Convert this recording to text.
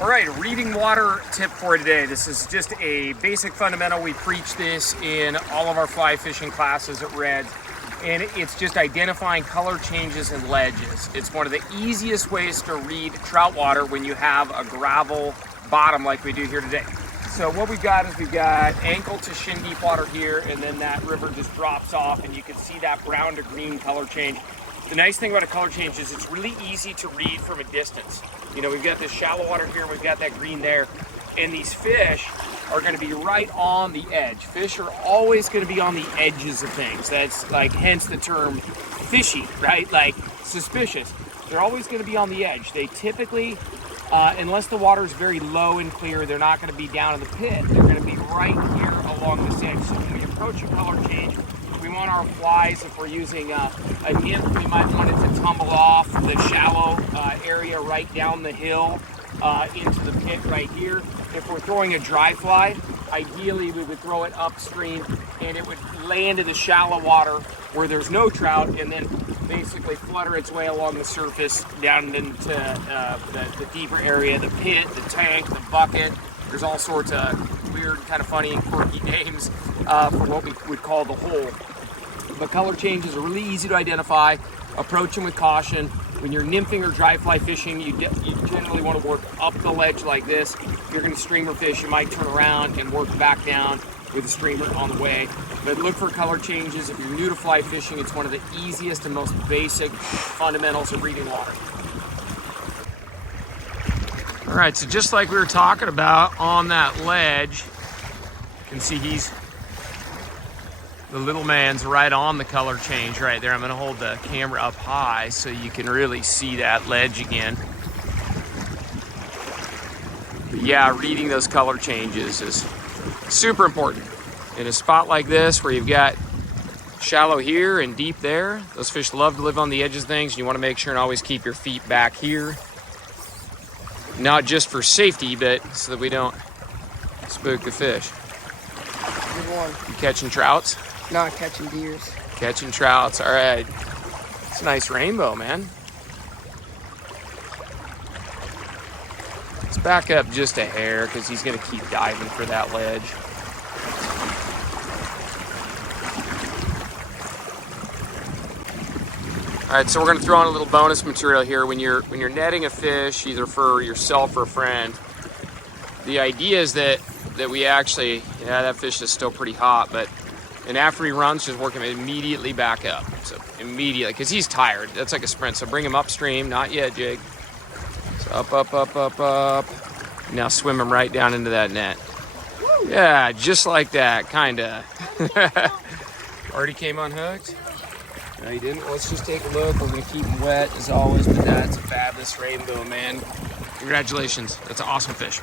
All right, reading water tip for today. This is just a basic fundamental. We preach this in all of our fly fishing classes at Reds, and it's just identifying color changes in ledges. It's one of the easiest ways to read trout water when you have a gravel bottom like we do here today. So what we've got is we've got ankle to shin deep water here, and then that river just drops off, and you can see that brown to green color change. The nice thing about a color change is it's really easy to read from a distance. You know, we've got this shallow water here, and we've got that green there, and these fish are going to be right on the edge. Fish are always going to be on the edges of things. That's like, hence the term fishy, right? Like suspicious. They're always going to be on the edge. They typically, unless the water is very low and clear, they're not going to be down in the pit. They're going to be right here along this edge. So when we approach a color change, we want our flies, if we're using a nymph, we might want it to tumble off the shallow area right down the hill into the pit right here. If we're throwing a dry fly, ideally we would throw it upstream and it would land in the shallow water where there's no trout, and then basically flutter its way along the surface down into the deeper area, the pit, the tank, the bucket. There's all sorts of weird, kind of funny and quirky names for what we would call the hole. But color changes are really easy to identify. Approach them with caution. When you're nymphing or dry fly fishing, you generally want to work up the ledge like this. If you're going to streamer fish, you might turn around and work back down with a streamer on the way. But look for color changes. If you're new to fly fishing, it's one of the easiest and most basic fundamentals of reading water. All right, so just like we were talking about on that ledge, you can see the little man's right on the color change right there. I'm gonna hold the camera up high so you can really see that ledge again. But yeah, reading those color changes is super important. In a spot like this where you've got shallow here and deep there, those fish love to live on the edges of things. You wanna make sure and always keep your feet back here. Not just for safety, but so that we don't spook the fish. Good one. You catching trouts? Not catching deers. Catching trouts, all right. It's a nice rainbow, man. Let's back up just a hair because he's gonna keep diving for that ledge. All right, so we're gonna throw in a little bonus material here. When you're netting a fish, either for yourself or a friend, the idea is that we actually, yeah, that fish is still pretty hot, but and after he runs, just work him immediately back up. So immediately, because he's tired. That's like a sprint. So bring him upstream. Not yet, Jake. So up, up, up, up, up. Now swim him right down into that net. Yeah, just like that, kinda. Already came unhooked? No, he didn't. Let's just take a look. We're gonna keep him wet as always, but that's a fabulous rainbow, man. Congratulations. That's an awesome fish.